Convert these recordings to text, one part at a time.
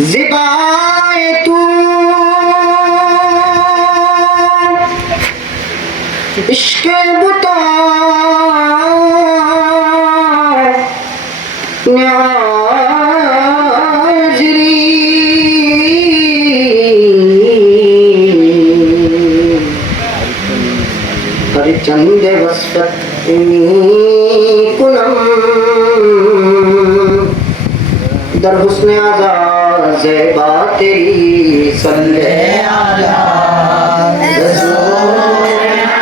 ज़िबाए तू इश्क़ बुता न्याज़री हर चंद वस्फत कुलम दर हुस्न आज़ा ज़ेबा तेरी सल्ले आला रसूलना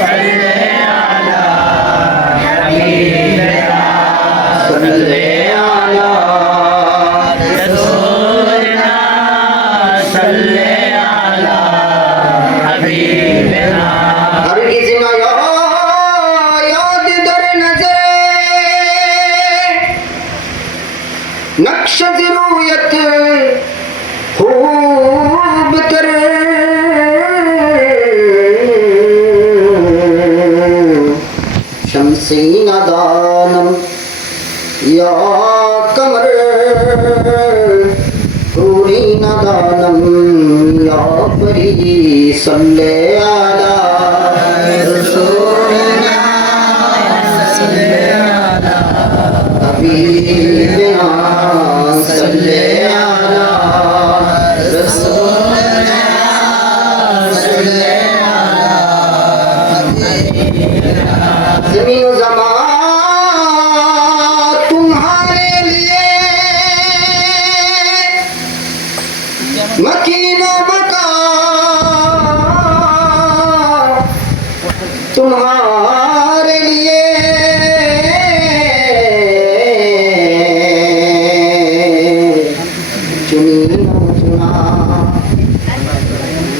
सल्ले आला हबीबना सल्ले आला रसूलना सल्ले आला हबीबना हरगिज़ न याद दर नज़र नक्श ज़रूरत खूब तर शम्सी नदानम या कमर पूरी नदानम या परी सल्ले आला रसूलना सल्ले आला हबीबना सल्ले आला रसूलना सल्ले आला हबीबना ज़मीन ज़मान तुम्हारे लिए मकीन मकान तुम्हारे लिए चुनी चुना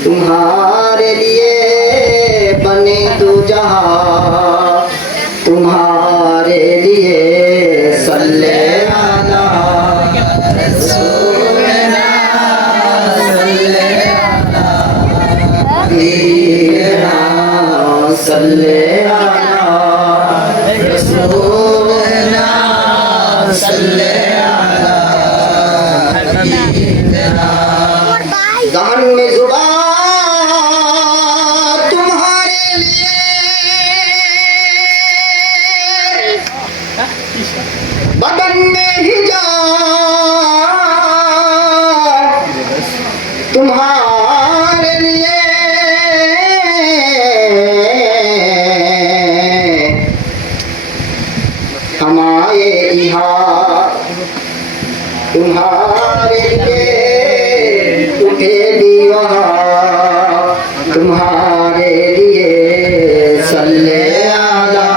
तुम्हारे लिए बने दो जहां तुम्हारे लिए सल्ले आला रसूलना सल्ले आला हबीबना सल्ले आला रसूलना सल्ले आला हबीबना दामन में ज़ुबान तुम्हारे लिए बदन में हिजाब तुम्हारे लिए हमारे यहाँ तुम्हारे लिए उठे भी वहाँ तुम्हारे लिए सल्ले आला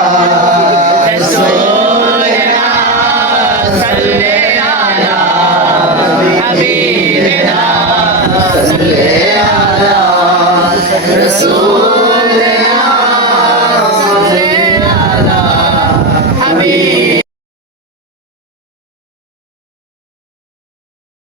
रसूलना सल्ले आला हबीबना सल्ले आला रसूल